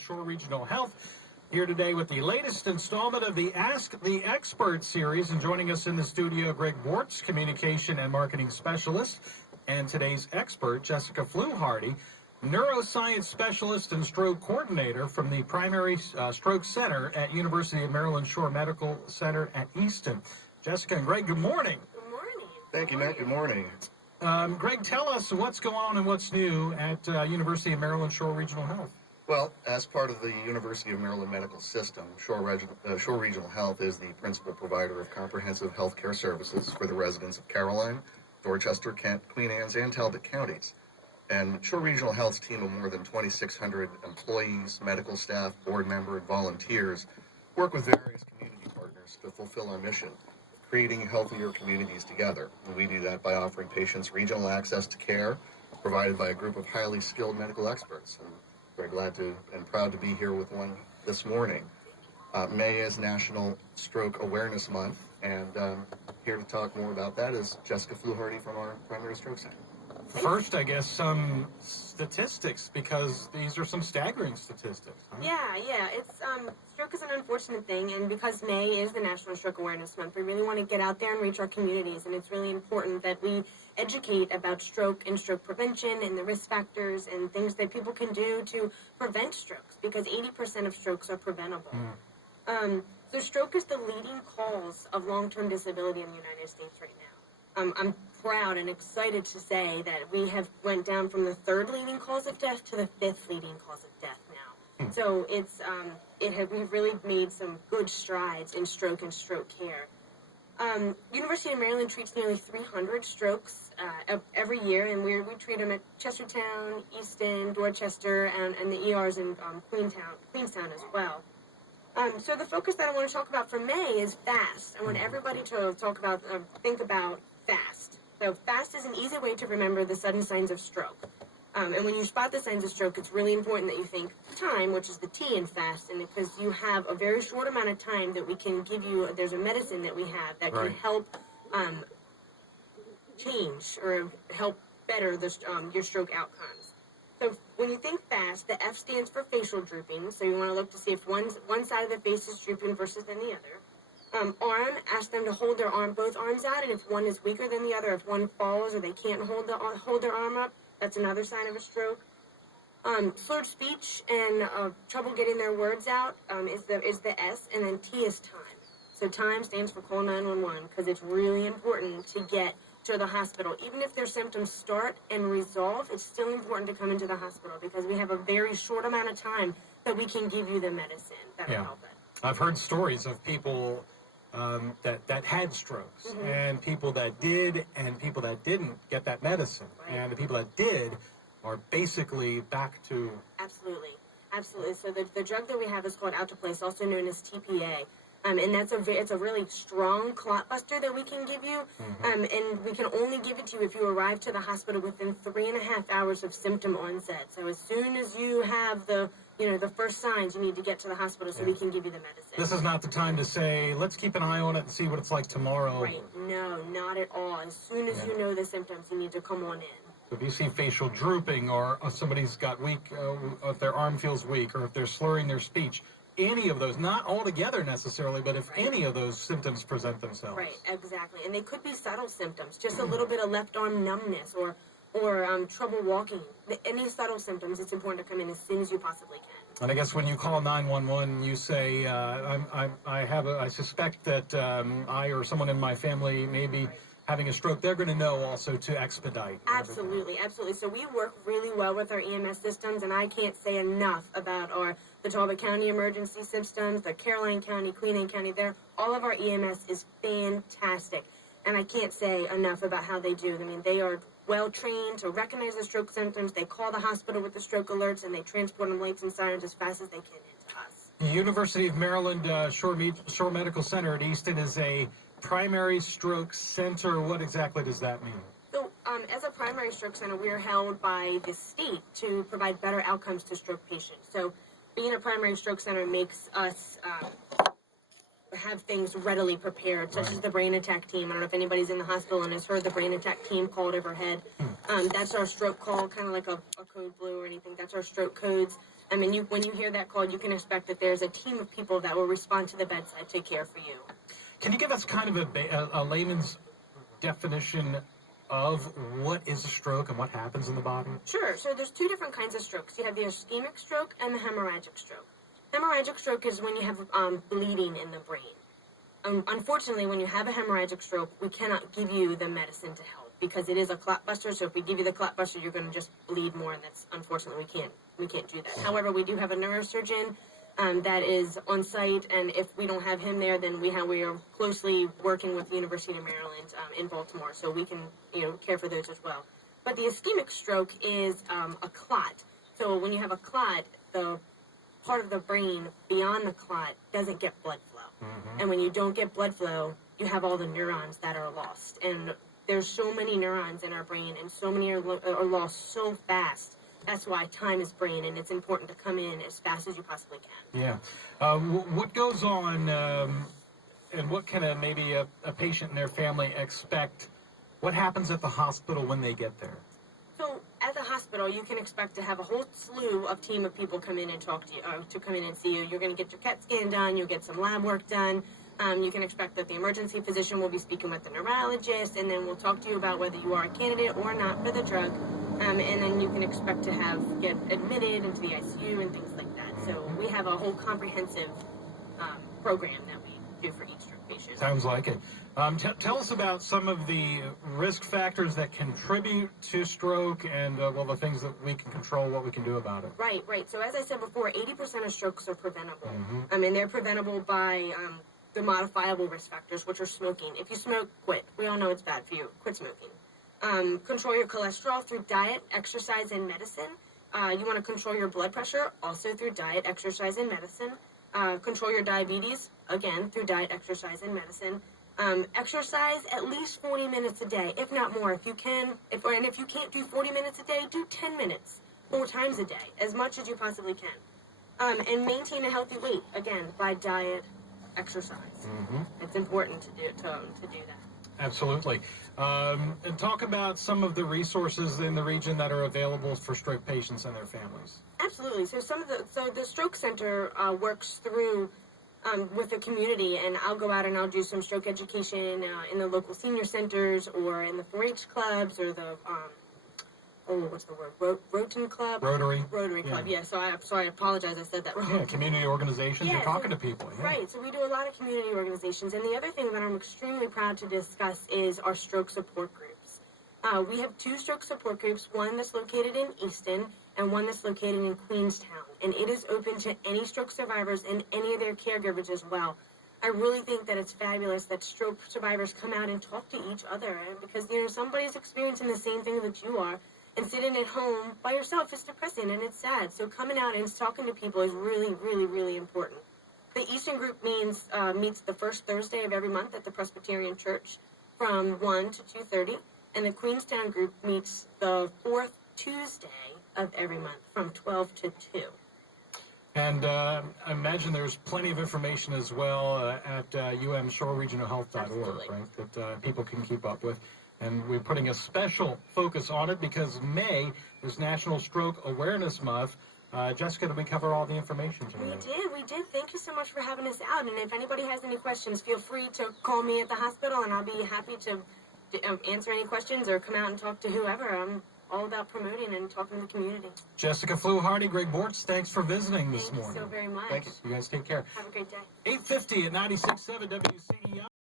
Shore Regional Health. Here today with the latest installment of the Ask the Expert series. And joining us in the studio, Greg Bortz, Communication and Marketing Specialist. And today's expert, Jessica Fluharty, Neuroscience Specialist and Stroke Coordinator from the Primary Stroke Center at University of Maryland Shore Medical Center at Easton. Jessica and Greg, good morning. Good morning. Thank you, Matt. Good morning. Greg, tell us what's going on and what's new at University of Maryland Shore Regional Health. Well, as part of the University of Maryland Medical System, Shore Regional Health is the principal provider of comprehensive health care services for the residents of Caroline, Dorchester, Kent, Queen Anne's, and Talbot counties. And Shore Regional Health's team of more than 2,600 employees, medical staff, board member, and volunteers work with various community partners to fulfill our mission, creating healthier communities together. And we do that by offering patients regional access to care provided by a group of highly skilled medical experts. And very glad to and proud to be here with one this morning. May is National Stroke Awareness Month, and here to talk more about that is Jessica Fluharty from our Primary Stroke Center. First, I guess some statistics, because these are some staggering statistics. Huh? Yeah. It's stroke is an unfortunate thing, and because May is the National Stroke Awareness Month, we really want to get out there and reach our communities, and it's really important that we educate about stroke and stroke prevention and the risk factors and things that people can do to prevent strokes, because 80% of strokes are preventable. So stroke is the leading cause of long-term disability in the United States right now. I'm proud and excited to say that we have went down from the third leading cause of death to the fifth leading cause of death now. So it's we've really made some good strides in stroke and stroke care. University of Maryland treats nearly 300 strokes every year, and we treat them at Chestertown, Easton, Dorchester, and the ERs in Queenstown as well. So the focus that I want to talk about for May is FAST. I want everybody to think about FAST. So FAST is an easy way to remember the sudden signs of stroke. And when you spot the signs of stroke, it's really important that you think time, which is the T in FAST, and because you have a very short amount of time that we can give you, there's a medicine that we have that can help change or help better your stroke outcomes. So when you think FAST, the F stands for facial drooping, so you want to look to see if one side of the face is drooping versus than the other. Arm, ask them to hold their both arms out, and if one is weaker than the other, if one falls or they can't hold their arm up, that's another sign of a stroke. Slurred speech and trouble getting their words out is the S, and then T is time. So time stands for call 911, because it's really important to get to the hospital. Even if their symptoms start and resolve, it's still important to come into the hospital, because we have a very short amount of time that we can give you the medicine that will help it. I've heard stories of people that had strokes, and people that did and people that didn't get that medicine. And the people that did are basically back to... Absolutely. So the drug that we have is called Alteplase, also known as TPA. And it's a really strong clot buster that we can give you. And we can only give it to you if you arrive to the hospital within 3.5 hours of symptom onset. So as soon as you have the first signs, you need to get to the hospital so we can give you the medicine. This is not the time to say, let's keep an eye on it and see what it's like tomorrow. Right. No, not at all. As soon as you know the symptoms, you need to come on in. So if you see facial drooping, or somebody's got weak, if their arm feels weak, or if they're slurring their speech, any of those, not all together necessarily, but if any of those symptoms present themselves. Right, exactly. And they could be subtle symptoms, just a little bit of left arm numbness or trouble walking. Any subtle symptoms, it's important to come in as soon as you possibly can. And I guess when you call 911, you say, I suspect that I or someone in my family may be having a stroke. They're going to know also to expedite. Absolutely. So we work really well with our EMS systems, and I can't say enough about the Talbot County emergency systems, the Caroline County, Queen Anne County. All of our EMS is fantastic, and I can't say enough about how they do. I mean, they are well trained to recognize the stroke symptoms. They call the hospital with the stroke alerts, and they transport them lights and sirens as fast as they can into us. The University of Maryland Shore Medical Center at Easton is a primary stroke center. What exactly does that mean? So, as a primary stroke center, we are held by the state to provide better outcomes to stroke patients. So, being a primary stroke center makes us have things readily prepared, such as the brain attack team. I don't know if anybody's in the hospital and has heard the brain attack team called overhead. That's our stroke call, kind of like a code blue or anything. That's our stroke codes. I mean, when you hear that call, you can expect that there's a team of people that will respond to the bedside to care for you. Can you give us kind of a layman's definition of what is a stroke and what happens in the body? Sure. So there's two different kinds of strokes. You have the ischemic stroke and the hemorrhagic stroke. Hemorrhagic stroke is when you have bleeding in the brain. Unfortunately, when you have a hemorrhagic stroke, we cannot give you the medicine to help because it is a clot buster. So if we give you the clot buster, you're going to just bleed more, and that's unfortunately we can't do that. However, we do have a neurosurgeon that is on site, and if we don't have him there, then we are closely working with the University of Maryland in Baltimore, so we can care for those as well. But the ischemic stroke is a clot. So when you have a clot, the part of the brain beyond the clot doesn't get blood flow. And when you don't get blood flow, you have all the neurons that are lost. And there's so many neurons in our brain, and so many are lost so fast. That's why time is brain, and it's important to come in as fast as you possibly can. Yeah. What goes on, and what can maybe a patient and their family expect? What happens at the hospital when they get there? So at the hospital, you can expect to have a whole slew of team of people come in and talk to you, to come in and see you. You're going to get your CAT scan done. You'll get some lab work done. You can expect that the emergency physician will be speaking with the neurologist, and then we'll talk to you about whether you are a candidate or not for the drug. And then you can expect to get admitted into the ICU and things like that. So we have a whole comprehensive program that we do for each stroke patient. Sounds like it. Tell us about some of the risk factors that contribute to stroke and, the things that we can control, what we can do about it. Right. So as I said before, 80% of strokes are preventable. And they're preventable by the modifiable risk factors, which are smoking. If you smoke, quit. We all know it's bad for you. Quit smoking. Control your cholesterol through diet, exercise, and medicine. You want to control your blood pressure, also through diet, exercise, and medicine. Control your diabetes, again, through diet, exercise, and medicine. Exercise at least 40 minutes a day, if not more. If you can, if you can't do 40 minutes a day, do 10 minutes 4 times a day, as much as you possibly can. And maintain a healthy weight, again, by diet, exercise. It's important to do that. Absolutely. And talk about some of the resources in the region that are available for stroke patients and their families. Absolutely. So the Stroke Center works through with the community, and I'll go out and I'll do some stroke education in the local senior centers or in the 4-H clubs or the what's the word? Rotary Club? Rotary Club, yeah. So I apologize, I said that wrong. Yeah, community organizations. You're talking to people. Yeah. Right, so we do a lot of community organizations. And the other thing that I'm extremely proud to discuss is our stroke support groups. We have 2 stroke support groups, one that's located in Easton and one that's located in Queenstown. And it is open to any stroke survivors and any of their caregivers as well. I really think that it's fabulous that stroke survivors come out and talk to each other, because somebody's experiencing the same thing that you are. And sitting at home by yourself is depressing and it's sad. So coming out and talking to people is really, really, really important. The Eastern group meets the first Thursday of every month at the Presbyterian Church from 1 to 2:30. And the Queenstown group meets the 4th Tuesday of every month from 12 to 2. And I imagine there's plenty of information as well at umshoreregionalhealth.org, right, that people can keep up with. And we're putting a special focus on it because May is National Stroke Awareness Month. Jessica, did we cover all the information today? We did. Thank you so much for having us out. And if anybody has any questions, feel free to call me at the hospital, and I'll be happy to answer any questions or come out and talk to whoever. I'm all about promoting and talking to the community. Jessica Fluharty, Greg Bortz, thanks for visiting this morning. Thank you so very much. Thank you. You guys take care. Have a great day. 8:50 at 96.7 WCEI.